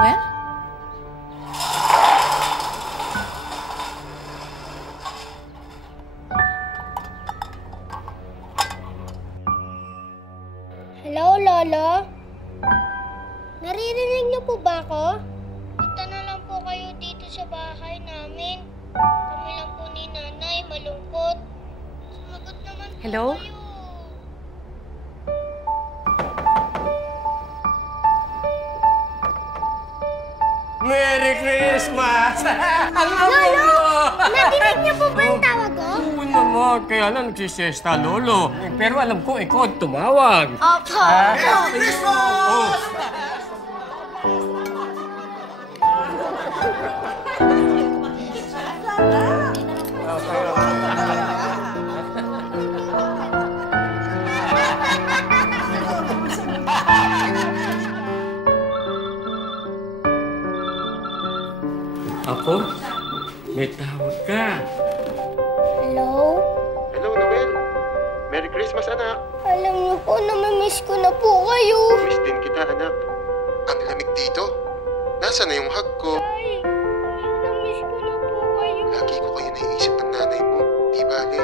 Noel? Hello, Lolo? Naririnig niyo po ba ako? Punta na lang po kayo dito sa bahay namin. Kami lang po ni Nanay, malungkot. Sumagot naman po Hello? kayo. Merry Christmas! Ang Lolo! Nadinig niyo po ba yung tawag ko? Oo naman, kaya lang nagsisesta, Lolo. Pero alam ko, ikaw ang tumawag. Opo. Merry Christmas! Ako? May tawag ka. Hello? Hello, Noel. Merry Christmas, anak. Alam niyo po, namimiss ko na po kayo. Miss din kita, anak. Ang lamig dito. Nasaan na yung hug ko? Ay, namiss ko na po kayo. Lagi ko kayo naiisip ng nanay mo. Di bale,